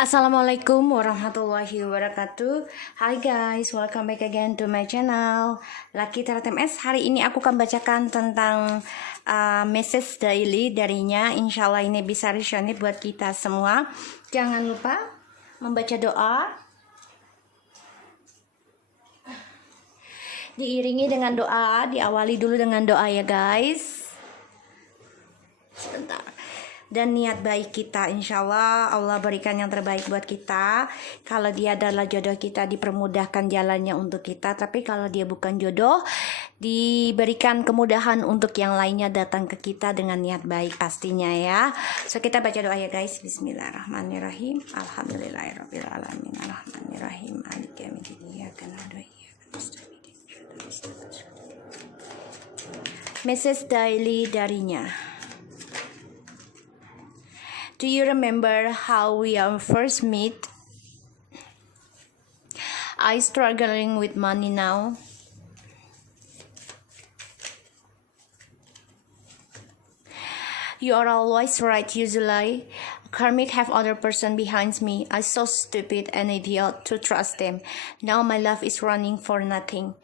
Assalamualaikum warahmatullahi wabarakatuh. Hai guys, welcome back again to my channel Lucky Tarot MS. Hari ini aku akan bacakan tentang message daily darinya. Insya Allah ini bisa resonate buat kita semua. Jangan lupa membaca doa, diiringi dengan doa. Diawali dulu dengan doa ya guys. Sebentar. Dan niat baik kita, insya Allah berikan yang terbaik buat kita. Kalau dia adalah jodoh kita, dipermudahkan jalannya untuk kita. Tapi kalau dia bukan jodoh, diberikan kemudahan untuk yang lainnya datang ke kita dengan niat baik pastinya ya. So kita baca doa ya guys. Bismillahirrahmanirrahim. Alhamdulillahirrahmanirrahim. Alhamdulillahirrahmanirrahim. Maliki yaumiddin. Iyyaka na'budu wa iyyaka nasta'in. Message daily darinya. Do you remember how we first met? I struggling with money now. You are always right usually. Karmic have other person behind me. I so stupid and idiot to trust them. Now my life is running for nothing.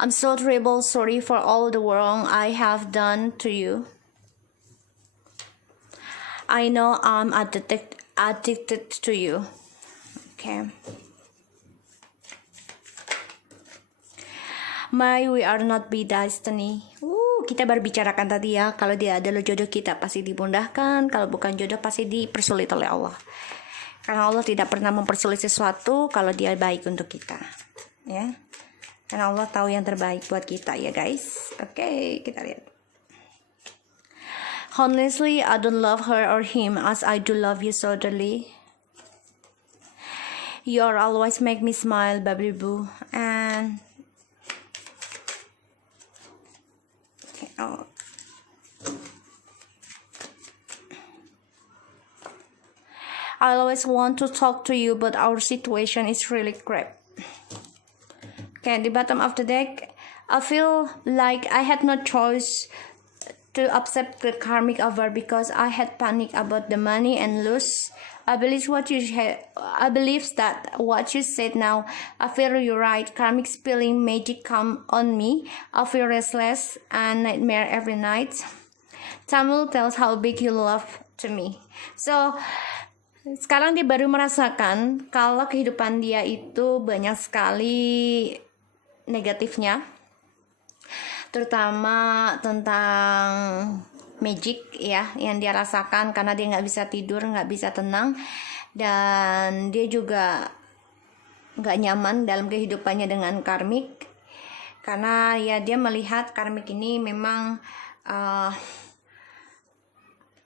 I'm so terrible sorry for all the wrong I have done to you. I know I'm addicted to you. Okay. May we are not be destiny. Kita berbicarakan tadi ya, kalau dia adalah jodoh kita pasti dimudahkan, kalau bukan jodoh pasti dipersulit oleh Allah. Karena Allah tidak pernah mempersulit sesuatu kalau dia baik untuk kita. Ya. Karena Allah tahu yang terbaik buat kita ya guys. Oke, kita lihat. Honestly, I don't love her or him as I do love you so dearly. You always make me smile, baby boo. And okay, I always want to talk to you, but our situation is really crap. Okay, at the bottom of the deck, I feel like I had no choice to accept the karmic offer because I had panic about the money and lose. I believe that what you said now. I feel you're right. Karmic spilling magic come on me. I feel restless and nightmare every night. Tamil tells how big you love to me. So sekarang dia baru merasakan kalau kehidupan dia itu banyak sekali negatifnya, terutama tentang magic ya yang dia rasakan karena dia nggak bisa tidur, nggak bisa tenang, dan dia juga nggak nyaman dalam kehidupannya dengan karmik karena ya dia melihat karmik ini memang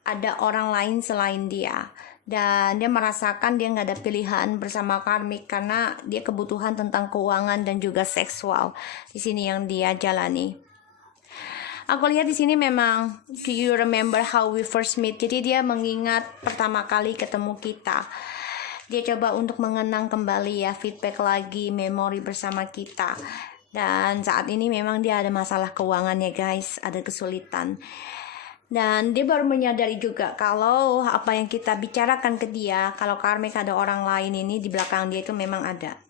ada orang lain selain dia, dan dia merasakan dia nggak ada pilihan bersama karmik karena dia kebutuhan tentang keuangan dan juga seksual di sini yang dia jalani. Aku lihat di sini memang, do you remember how we first meet? Jadi dia mengingat pertama kali ketemu kita. Dia coba untuk mengenang kembali ya, feedback lagi, memori bersama kita. Dan saat ini memang dia ada masalah keuangan ya guys, ada kesulitan. Dan dia baru menyadari juga kalau apa yang kita bicarakan ke dia, kalau karmik ada orang lain ini di belakang dia itu memang ada.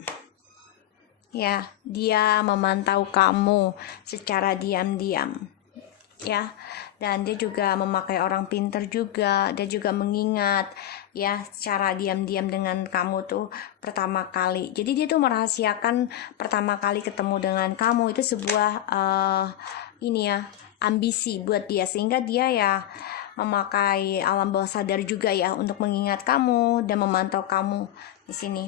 Ya, dia memantau kamu secara diam-diam. Ya, dan dia juga memakai orang pintar juga, dia juga mengingat ya secara diam-diam dengan kamu tuh pertama kali. Jadi dia tuh merahasiakan pertama kali ketemu dengan kamu itu sebuah ini ya, ambisi buat dia, sehingga dia ya memakai alam bawah sadar juga ya untuk mengingat kamu dan memantau kamu di sini.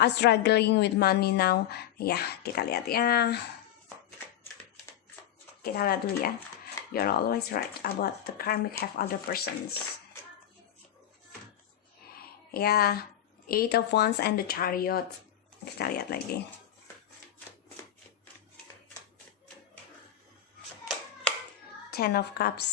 I'm struggling with money now. Ya, kita lihat ya. Kita lihat dulu ya. You're always right about the karmic have other persons. Ya, Eight of Wands and the Chariot. Kita lihat lagi. Ten of Cups.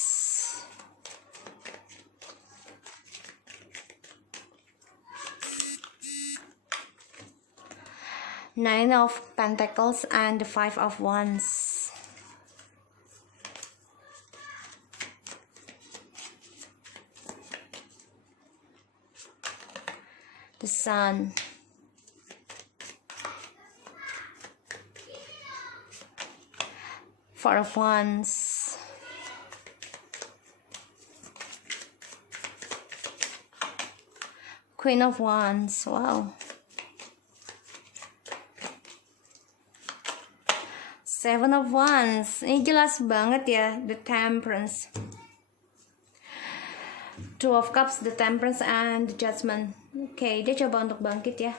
Nine of Pentacles and the Five of Wands. the Sun, Four of Wands, Queen of Wands. Wow. Seven of Wands. Ini jelas banget ya, the Temperance. Two of Cups, the Temperance, and the Judgment. Oke, dia coba untuk bangkit ya.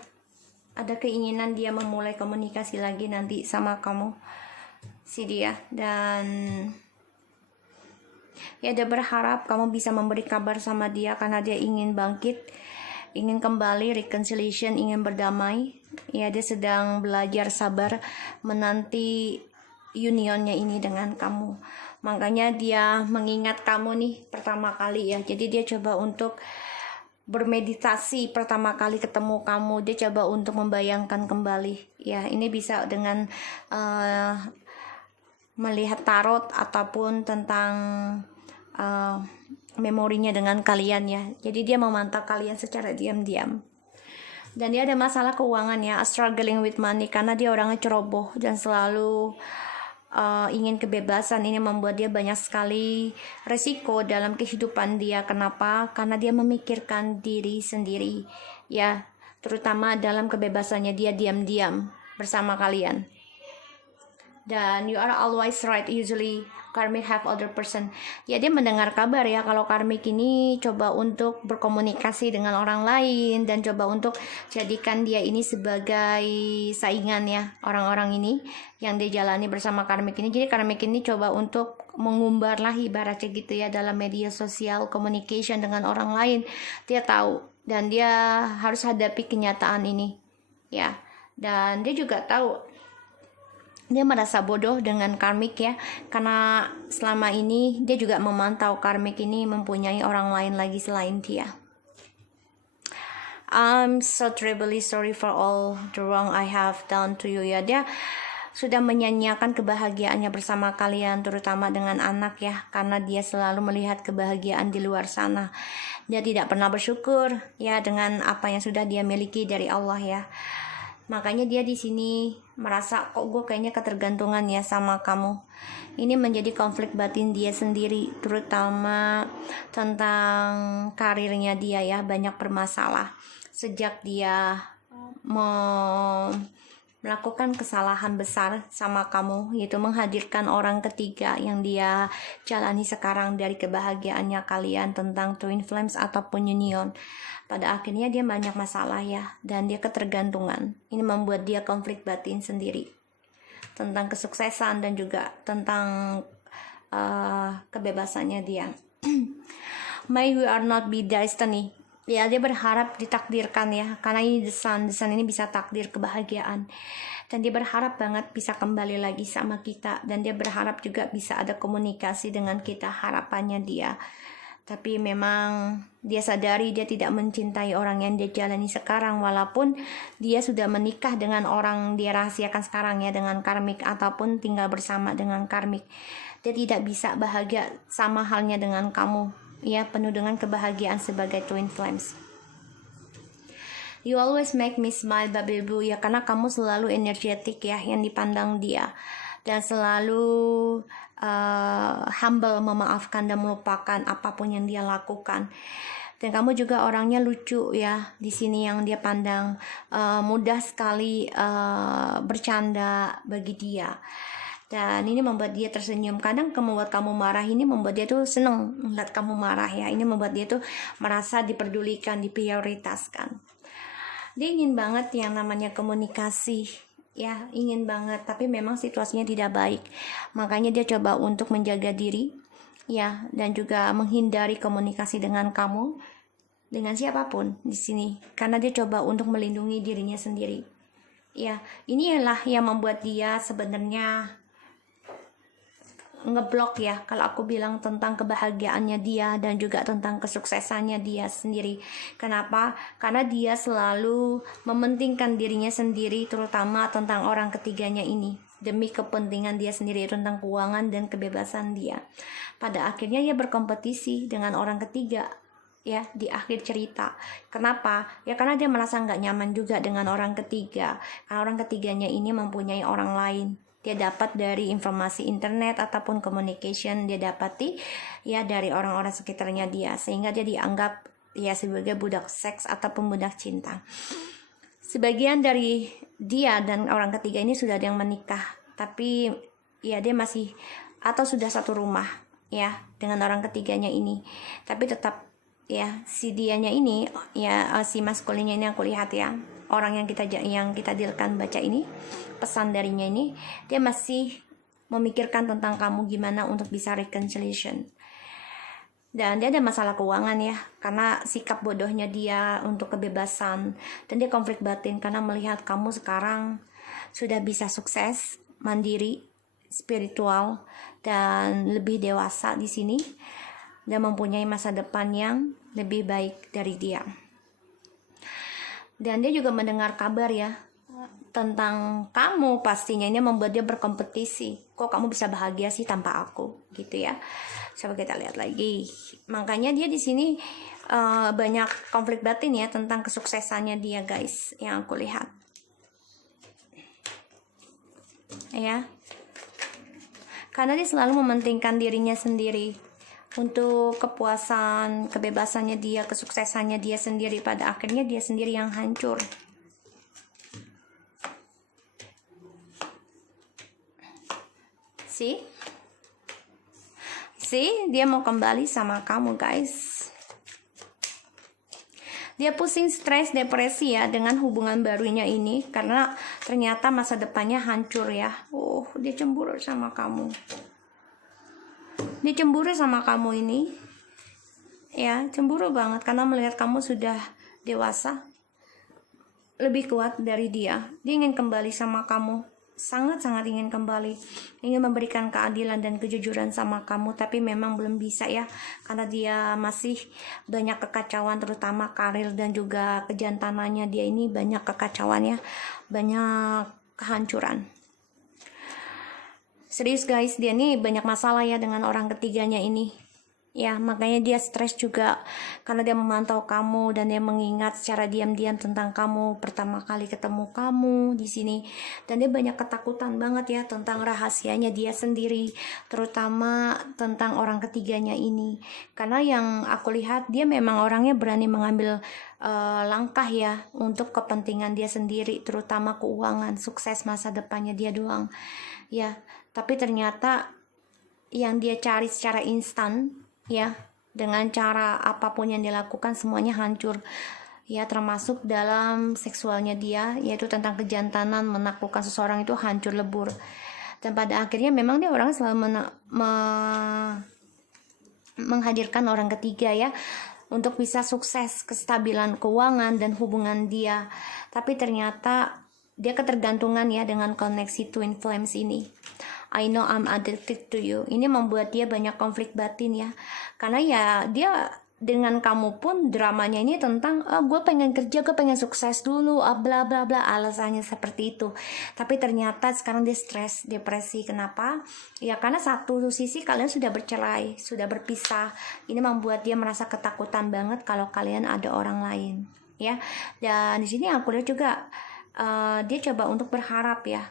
Ada keinginan dia memulai komunikasi lagi nanti sama kamu, si dia. Dan ya, dia berharap kamu bisa memberi kabar sama dia karena dia ingin bangkit, ingin kembali, reconciliation, ingin berdamai. Ya, dia sedang belajar sabar menanti unionnya ini dengan kamu. Makanya dia mengingat kamu nih pertama kali ya. Jadi dia coba untuk bermeditasi pertama kali ketemu kamu. Dia coba untuk membayangkan kembali. Ya, ini bisa dengan melihat tarot ataupun tentang memorinya dengan kalian ya. Jadi dia memantau kalian secara diam-diam. Dan dia ada masalah keuangan ya, struggling with money, karena dia orangnya ceroboh dan selalu ingin kebebasan. Ini membuat dia banyak sekali resiko dalam kehidupan dia. Kenapa? Karena dia memikirkan diri sendiri ya, terutama dalam kebebasannya dia diam-diam bersama kalian. Dan you are always right, usually karmic have other person. Ya, dia mendengar kabar ya kalau karmic ini coba untuk berkomunikasi dengan orang lain dan coba untuk jadikan dia ini sebagai saingan ya, orang-orang ini yang dia jalani bersama karmic ini. Jadi karmic ini coba untuk mengumbar lah ibaratnya gitu ya dalam media sosial, communication dengan orang lain. Dia tahu dan dia harus hadapi kenyataan ini ya. Dan dia juga tahu dia merasa bodoh dengan karmic ya, karena selama ini dia juga memantau karmic ini mempunyai orang lain lagi selain dia. I'm so terribly sorry for all the wrong I have done to you ya. Dia sudah menyanyiakan kebahagiaannya bersama kalian, terutama dengan anak ya, karena dia selalu melihat kebahagiaan di luar sana. Dia tidak pernah bersyukur ya dengan apa yang sudah dia miliki dari Allah ya. Makanya dia di sini merasa kok gue kayaknya ketergantungan ya sama kamu. Ini menjadi konflik batin dia sendiri, terutama tentang karirnya dia ya, banyak bermasalah sejak dia melakukan kesalahan besar sama kamu, yaitu menghadirkan orang ketiga yang dia jalani sekarang dari kebahagiaannya kalian tentang twin flames ataupun union. Pada akhirnya dia banyak masalah ya, dan dia ketergantungan. Ini membuat dia konflik batin sendiri tentang kesuksesan dan juga tentang kebebasannya dia. May we are not be destiny. Ya, dia berharap ditakdirkan ya, karena ini the sun ini bisa takdir kebahagiaan. Dan dia berharap banget bisa kembali lagi sama kita, dan dia berharap juga bisa ada komunikasi dengan kita, harapannya dia. Tapi memang dia sadari dia tidak mencintai orang yang dia jalani sekarang, walaupun dia sudah menikah dengan orang dia rahasiakan sekarang ya, dengan karmik ataupun tinggal bersama dengan karmik. Dia tidak bisa bahagia sama halnya dengan kamu ya, penuh dengan kebahagiaan sebagai twin flames. You always make me smile baby boo ya, karena kamu selalu energetik ya yang dipandang dia, dan selalu humble, memaafkan dan melupakan apapun yang dia lakukan. Dan kamu juga orangnya lucu ya di sini yang dia pandang, mudah sekali bercanda bagi dia. Dan ini membuat dia tersenyum. Kadang membuat kamu marah, ini membuat dia tuh seneng melihat kamu marah ya. Ini membuat dia tuh merasa diperdulikan, diprioritaskan. Dia ingin banget yang namanya komunikasi ya, ingin banget, tapi memang situasinya tidak baik. Makanya dia coba untuk menjaga diri ya, dan juga menghindari komunikasi dengan kamu, dengan siapapun di sini, karena dia coba untuk melindungi dirinya sendiri ya. Inilah yang membuat dia sebenarnya ngeblok ya, kalau aku bilang tentang kebahagiaannya dia dan juga tentang kesuksesannya dia sendiri. Kenapa? Karena dia selalu mementingkan dirinya sendiri, terutama tentang orang ketiganya ini, demi kepentingan dia sendiri tentang keuangan dan kebebasan dia. Pada akhirnya dia berkompetisi dengan orang ketiga ya di akhir cerita. Kenapa? Ya karena dia merasa nggak nyaman juga dengan orang ketiga. Karena orang ketiganya ini mempunyai orang lain. Dia dapat dari informasi internet ataupun communication dia dapati ya dari orang-orang sekitarnya dia, sehingga dia dianggap ya sebagai budak seks ataupun budak cinta. Sebagian dari dia dan orang ketiga ini sudah ada yang menikah, tapi ya dia masih atau sudah satu rumah ya dengan orang ketiganya ini, tapi tetap ya si dianya ini ya si maskulinnya ini aku lihat ya, orang yang kita dealkan baca ini, pesan darinya ini, dia masih memikirkan tentang kamu gimana untuk bisa reconciliation. Dan dia ada masalah keuangan ya, karena sikap bodohnya dia untuk kebebasan, dan dia konflik batin karena melihat kamu sekarang sudah bisa sukses, mandiri, spiritual, dan lebih dewasa di sini, dan mempunyai masa depan yang lebih baik dari dia. Dan dia juga mendengar kabar ya tentang kamu, pastinya ini membuat dia berkompetisi. Kok kamu bisa bahagia sih tanpa aku, gitu ya. Coba kita lihat lagi. Makanya dia di sini banyak konflik batin ya tentang kesuksesannya dia, guys, yang aku lihat. Ya. Karena dia selalu mementingkan dirinya sendiri untuk kepuasan, kebebasannya dia, kesuksesannya dia sendiri. Pada akhirnya dia sendiri yang hancur. See, dia mau kembali sama kamu, guys. Dia pusing, stres, depresi ya dengan hubungan barunya ini, karena ternyata masa depannya hancur ya. Dia cemburu sama kamu. Dia cemburu sama kamu ini. Ya, cemburu banget karena melihat kamu sudah dewasa, lebih kuat dari dia. Dia ingin kembali sama kamu. Sangat-sangat ingin kembali, ingin memberikan keadilan dan kejujuran sama kamu, tapi memang belum bisa ya, karena dia masih banyak kekacauan, terutama karir dan juga kejantanannya dia ini banyak kekacauan ya, banyak kehancuran. Serius guys, dia ini banyak masalah ya dengan orang ketiganya ini. Ya, makanya dia stres juga karena dia memantau kamu dan dia mengingat secara diam-diam tentang kamu pertama kali ketemu kamu di sini, dan dia banyak ketakutan banget ya tentang rahasianya dia sendiri, terutama tentang orang ketiganya ini. Karena yang aku lihat dia memang orangnya berani mengambil langkah ya untuk kepentingan dia sendiri, terutama keuangan, sukses masa depannya dia doang. Ya, tapi ternyata yang dia cari secara instan ya, dengan cara apapun yang dilakukan semuanya hancur ya, termasuk dalam seksualnya dia, yaitu tentang kejantanan, menaklukkan seseorang itu hancur lebur. Dan pada akhirnya memang dia orang selalu menghadirkan orang ketiga ya untuk bisa sukses kestabilan keuangan dan hubungan dia, tapi ternyata dia ketergantungan ya dengan koneksi twin flames ini. I know I'm addicted to you. Ini membuat dia banyak konflik batin ya. Karena ya dia dengan kamu pun dramanya ini tentang gue pengen kerja, gue pengen sukses dulu, bla bla bla, alasannya seperti itu. Tapi ternyata sekarang dia stres, depresi. Kenapa? Ya karena satu sisi kalian sudah bercerai, sudah berpisah. Ini membuat dia merasa ketakutan banget kalau kalian ada orang lain ya. Dan di sini aku lihat juga dia coba untuk berharap ya,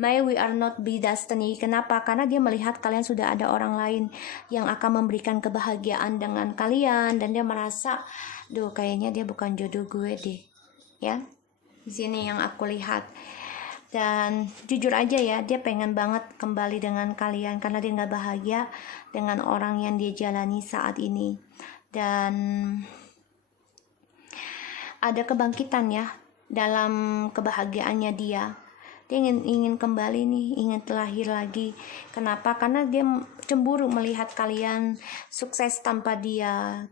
may we are not be destiny. Kenapa? Karena dia melihat kalian sudah ada orang lain yang akan memberikan kebahagiaan dengan kalian, dan dia merasa, duh kayaknya dia bukan jodoh gue deh. Ya, di sini yang aku lihat. Dan jujur aja ya, dia pengen banget kembali dengan kalian karena dia nggak bahagia dengan orang yang dia jalani saat ini. Dan ada kebangkitan ya dalam kebahagiaannya dia. Dia ingin kembali nih, ingin lahir lagi. Kenapa? Karena dia cemburu melihat kalian sukses tanpa dia,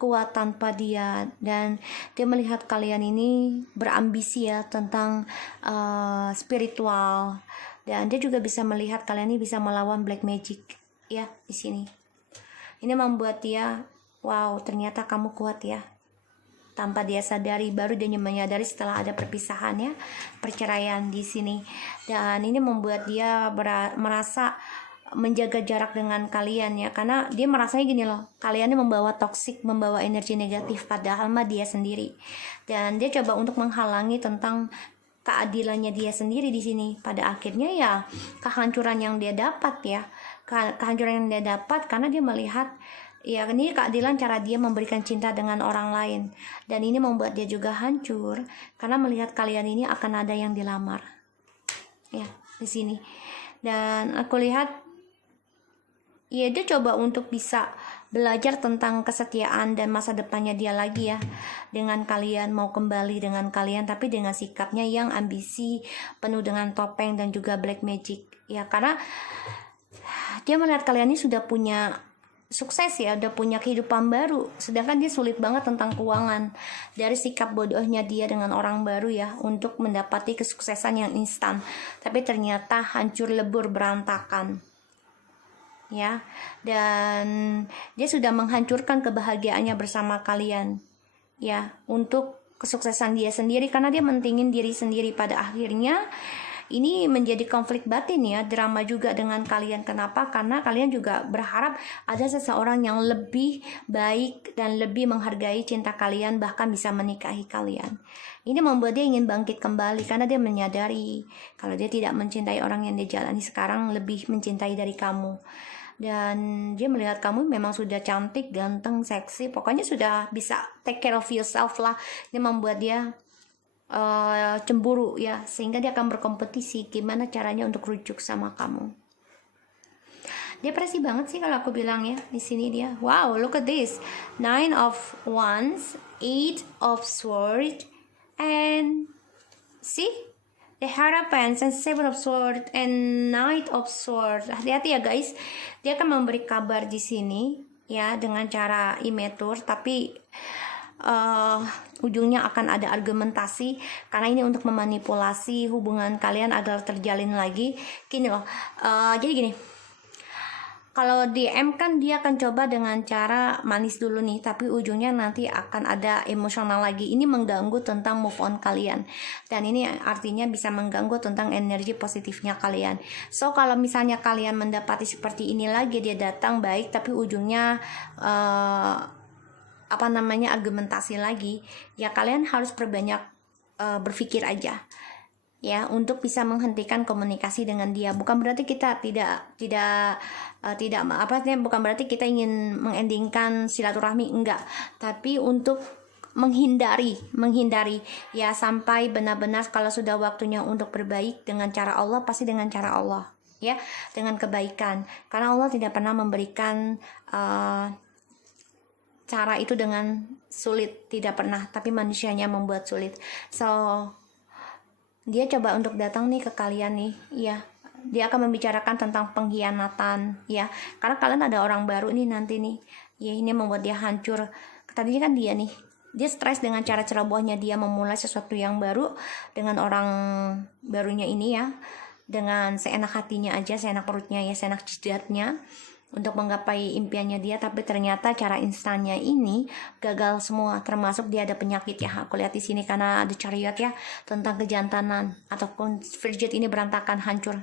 kuat tanpa dia, dan dia melihat kalian ini berambisi ya tentang spiritual, dan dia juga bisa melihat kalian ini bisa melawan black magic ya di sini. Ini membuat dia, wow, ternyata kamu kuat ya. Tanpa dia sadari, baru dia menyadari setelah ada perpisahan ya, perceraian di sini. Dan ini membuat dia merasa menjaga jarak dengan kalian ya, karena dia merasanya gini loh, kalian ini membawa toksik, membawa energi negatif, padahal mah dia sendiri. Dan dia coba untuk menghalangi tentang keadilannya dia sendiri di sini. Pada akhirnya ya kehancuran yang dia dapat ya, kehancuran yang dia dapat karena dia melihat ya ini keadilan cara dia memberikan cinta dengan orang lain, dan ini membuat dia juga hancur karena melihat kalian ini akan ada yang dilamar ya di sini. Dan aku lihat ya dia coba untuk bisa belajar tentang kesetiaan dan masa depannya dia lagi ya dengan kalian, mau kembali dengan kalian tapi dengan sikapnya yang ambisi, penuh dengan topeng dan juga black magic ya, karena dia melihat kalian ini sudah punya sukses ya, udah punya kehidupan baru, sedangkan dia sulit banget tentang keuangan dari sikap bodohnya dia dengan orang baru ya untuk mendapati kesuksesan yang instan, tapi ternyata hancur lebur berantakan ya. Dan dia sudah menghancurkan kebahagiaannya bersama kalian ya untuk kesuksesan dia sendiri, karena dia mentingin diri sendiri. Pada akhirnya ini menjadi konflik batin ya, drama juga dengan kalian. Kenapa? Karena kalian juga berharap ada seseorang yang lebih baik dan lebih menghargai cinta kalian, bahkan bisa menikahi kalian. Ini membuat dia ingin bangkit kembali karena dia menyadari kalau dia tidak mencintai orang yang dia jalani sekarang, lebih mencintai dari kamu. Dan dia melihat kamu memang sudah cantik, ganteng, seksi, pokoknya sudah bisa take care of yourself lah. Ini membuat dia cemburu ya, sehingga dia akan berkompetisi gimana caranya untuk rujuk sama kamu. Depresi banget sih kalau aku bilang ya di sini dia. Wow, look at this, 9 of Wands, 8 of Swords, and see the Hierophant and 7 of Swords and Knight of Swords. Hati-hati ya guys, dia akan memberi kabar di sini ya dengan cara imetur, tapi ujungnya akan ada argumentasi karena ini untuk memanipulasi hubungan kalian agar terjalin lagi. Gini loh, jadi gini, kalau DM kan dia akan coba dengan cara manis dulu nih, tapi ujungnya nanti akan ada emosional lagi. Ini mengganggu tentang move on kalian, dan ini artinya bisa mengganggu tentang energi positifnya kalian. So kalau misalnya kalian mendapati seperti ini lagi, dia datang baik tapi ujungnya argumentasi lagi ya, kalian harus perbanyak berpikir aja ya untuk bisa menghentikan komunikasi dengan dia. Bukan berarti kita bukan berarti kita ingin mengendingkan silaturahmi, enggak, tapi untuk menghindari ya sampai benar-benar kalau sudah waktunya untuk berbaik dengan cara Allah, pasti dengan cara Allah ya, dengan kebaikan, karena Allah tidak pernah memberikan cara itu dengan sulit, tidak pernah, tapi manusianya membuat sulit. So dia coba untuk datang nih ke kalian nih ya, dia akan membicarakan tentang pengkhianatan ya, karena kalian ada orang baru nih nanti nih ya. Ini membuat dia hancur. Tadinya kan dia stres dengan cara cerobohnya dia memulai sesuatu yang baru dengan orang barunya ini ya, dengan seenak hatinya aja, seenak perutnya ya, seenak jidatnya untuk menggapai impiannya dia, tapi ternyata cara instannya ini gagal semua, termasuk dia ada penyakit ya. Aku lihat di sini karena ada Chariot ya, tentang kejantanan ataupun Virgin ini berantakan, hancur.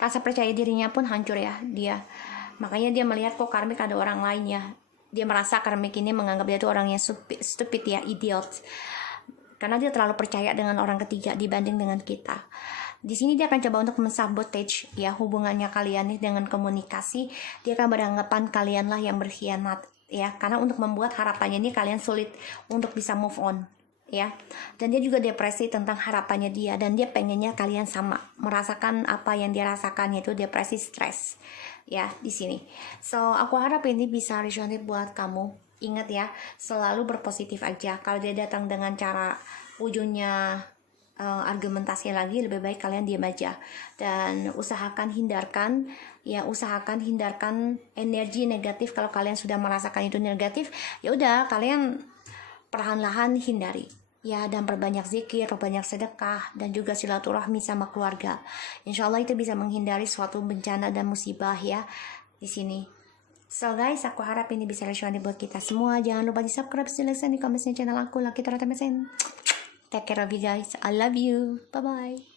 Rasa percaya dirinya pun hancur ya dia. Makanya dia melihat kok karmik ada orang lain ya. Dia merasa karmik ini menganggap dia itu orang yang stupid ya, idiot. Karena dia terlalu percaya dengan orang ketiga dibanding dengan kita. Di sini dia akan coba untuk mensabotage ya hubungannya kalian nih dengan komunikasi. Dia akan beranggapan kalian lah yang berkhianat ya, karena untuk membuat harapannya ini kalian sulit untuk bisa move on ya. Dan dia juga depresi tentang harapannya dia, dan dia pengennya kalian sama merasakan apa yang dia rasakan, yaitu depresi, stres ya di sini. So aku harap ini bisa resonate buat kamu. Ingat ya, selalu berpositif aja. Kalau dia datang dengan cara ujungnya argumentasi lagi, lebih baik kalian diam aja dan usahakan hindarkan energi negatif. Kalau kalian sudah merasakan itu negatif, ya udah kalian perlahan-lahan hindari ya, dan perbanyak zikir, perbanyak sedekah, dan juga silaturahmi sama keluarga. Insya Allah itu bisa menghindari suatu bencana dan musibah ya di sini. So guys, aku harap ini bisa resonate buat kita semua. Jangan lupa di subscribe, di komen channel aku, Lucky Tarot Mesin. Take care of you guys. I love you. Bye-bye.